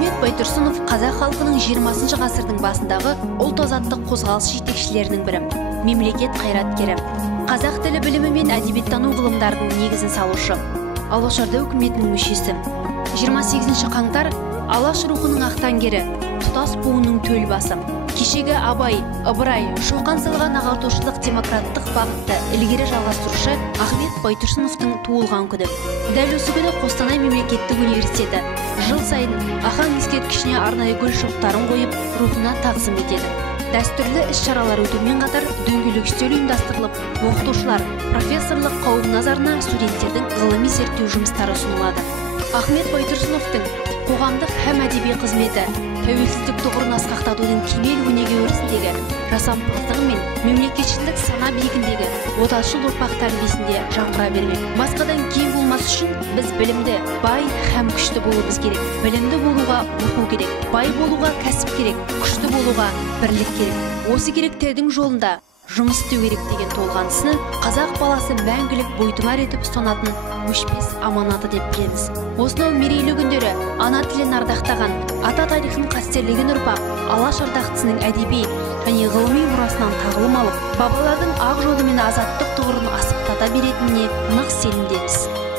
Ахмет Байтұрсынов қазақ халқының 20 ғасырдың басындағы ұлт азаттық қозғалыс жетекшілерінің бірі, мемлекет қайраткері, қазақ тілі білімі мен әдебиеттану ғылымдарының негізін салушы, Алашорда үкіметінің мүшесі. 28 қаңтар Алаш рухының ақтаңгері, тұтас буынның төл басы. Кешегі Абай, Ыбырай, Шоқан салған ағартушылық демократтық бағытты ілгері жалғастырушы Ахмет Байтұрсыновтың туылған күні. Дәл осы күні Қостанай мемлекеттік университеті жыл сайын Ахан ескерткішіне арнайы гүл шоқтарын қойып, рухына тағзым етеді. Дәстүрлі іс-шаралар өтумен қатар дөңгелек үстел ұйымдастырылып, оқытушылар, профессорлық қауым назарына студенттердің ғылыми зерттеу жұмыстары ұсынылады. Ахмет Байтұрсыновтың қоғамдық һәм әдеби қызметі тәуелсіздік тұғырын асқақтатудың кемел өнеге өрісіндегі жасампаздығы мен мемлекетшілдік сана биігіндегі отаншыл ұрпақ тәрбиесінде жаңғыра бермек. Басқадан кем болмас үшін біз білімді, бай һәм күшті болуымыз керек. Білімді болуға оқу керек, бай болуға кәсіп керек, күшті болуға бірлік керек. Осы керектердің жолында жұмыс істеу керек деген толғанысыны қазақ баласы мәңгілік бойтұмар етіп ұстанатын өшпес аманаты деп білеміз. Осынау мерейлі күндері ана тілін ардақтаған, ата тарихын қастерлеген ұрпақ Алаш ардақтысының әдеби және ғылыми мұрасынан тағылым алып, бабалардың ақ жолы мен азаттық тұғырын асықтата беретініне нық сенімдеміз.